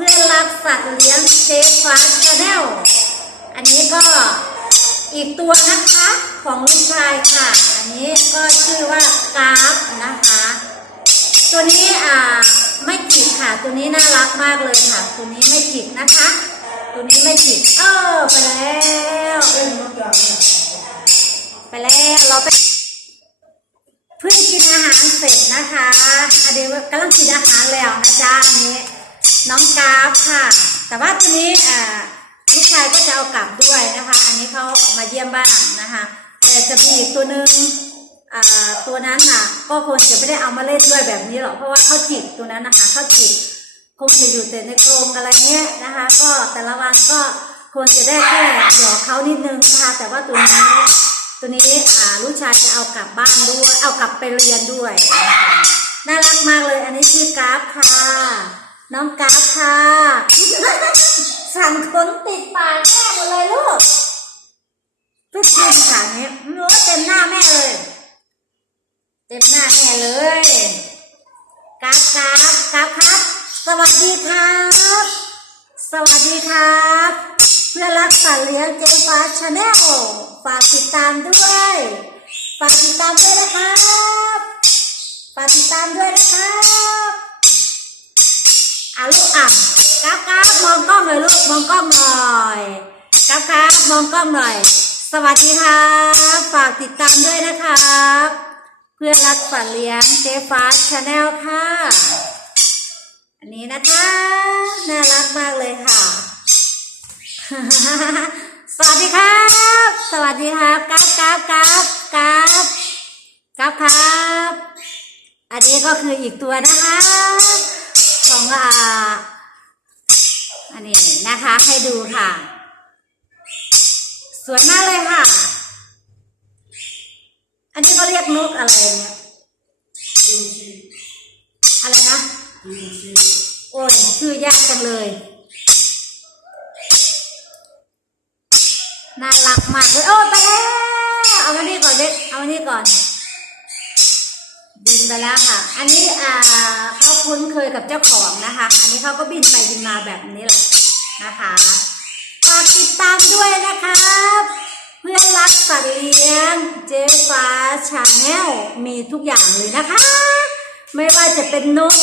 พื่อนรักสัตว์เลี้ยงเจฟ้าชาแนลอันนี้ก็อีกตัวนะคะของลูกชายค่ะ อันนี้ก็ชื่อว่ากราฟนะคะ ตัวนี้อ่าไม่จิกค่ะ ตัวนี้น่ารักมากเลยค่ะ ตัวนี้ไม่จิกนะคะ ตัวนี้ไม่จิกเออไปแล้วไปแล้วเราไปเพิ่งกินอาหารเสร็จนะคะอันนี้กำลังกินอาหารแล้วนะจ๊ะอันนี้ น้องกราฟค่ะ แต่ว่าตัวนี้อ่าลูกชายก็จะเอากลับด้วยนะคะ อันนี้เขาออกมาเยี่ยมบ้านนะคะ แต่จะมีอีกตัวหนึ่งอ่าตัวนั้นน่ะ ก็คงจะไม่ได้เอามาเล่นด้วยแบบนี้หรอกเพราะว่าเขาจิกตัวนั้นนะคะเขาจิกคงจะอยู่แต่ในกรงอะไรเงี้ยนะคะ ก็แต่ละวันก็ควรจะได้แค่หยอกเขานิดนึงนะคะแต่ว่าตัวนี้ตัวนี้อ่าลูกชายจะเอากลับบ้านด้วย เอากลับไปเรียนด้วยนะคะน่ารักมากเลย อันนี้ชื่อกราฟค่ะ น้องกาฟค่ะ สั่นขนติดปากแม่หมดเลยลูกพึ่งขึ้นค่ะเนี้ยรู้ว่าเต็มหน้าแม่เลย เต็มหน้าแม่เลยกาฟกราฟกาฟครับ สวัสดีครับ สวัสดีครับ เพื่อรักสัตว์เลี้ยงเจฟ้าชาแนลฝากติดตามด้วยฝากติดตามด้วยนะครับฝากติดตามด้วยนะครับ อะลูกอะกราฟกราฟมองกล้องหน่อยลูกมองกล้องหน่อยกราฟกราฟมองกล้องหน่อย สวัสดีครับฝากติดตามด้วยนะครับ เพื่อนรักสัตว์เลี้ยงเจฟ้าชาแนลค่ะอันนี้นะคะน่ารักมากเลยค่ะ สวัสดีครับ สวัสดีครับกราฟกราฟกราฟกราฟกราฟครับ อันนี้ก็คืออีกตัวนะคะ ของอ่าอันนี้นะคะให้ดูค่ะ สวยมากเลยค่ะ อันนี้เขาเรียกนกอะไรเนี่ยอะไรนะโอ้ยชื่อยากจังเลยน่ารักมากเลยโอ้ไปแล้วเอามานี่ก่อนเด็กเอามานี่ก่อนบินไปแล้วค่ะ อันนี้อ่า คุ้นเคยกับเจ้าของนะคะ อันนี้เขาก็บินไปบินมาแบบนี้แหละนะคะฝากติดตามด้วยนะครับ เพื่อนรักสัตว์เลี้ยงเจฟ้าชาแนลมีทุกอย่างเลยนะคะ ไม่ว่าจะเป็นนก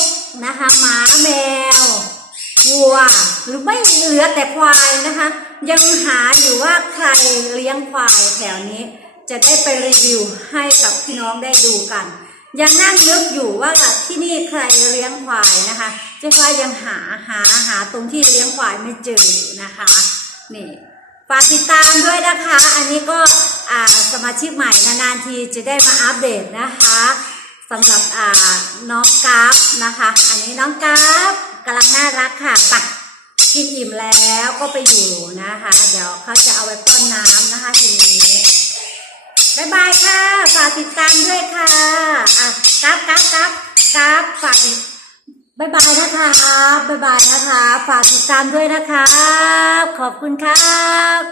นะคะหมาแมววัวหรือไม่เหลือแต่ควายนะคะ ยังหาอยู่ว่าใครเลี้ยงควายแถวนี้ จะได้ไปรีวิวให้กับพี่น้องได้ดูกัน ยังนั่งนึกอยู่ว่าที่นี่ใครเลี้ยงควายนะคะเจ๊ฟ้ายังหาหาหาตรงที่เลี้ยงควายไม่เจออยู่นะคะนี่ฝากติดตามด้วยนะคะ อันนี้ก็อ่าสมาชิกใหม่นานๆทีจะได้มาอัปเดตนะคะสำหรับอ่าน้องกราฟนะคะ อันนี้น้องกราฟกำลังน่ารักค่ะปะกินอิ่มแล้วก็ไปอยู่นะคะ เดี๋ยวเขาจะเอาไว้ป้อนน้ำนะคะทีนี้ บายบายค่ะ ฝากติดตามด้วยค่ะ อะกราฟกราฟกราฟกราฟฝากติดบายบายนะคะบายบายนะคะ ฝากติดตามด้วยนะคะขอบคุณครับ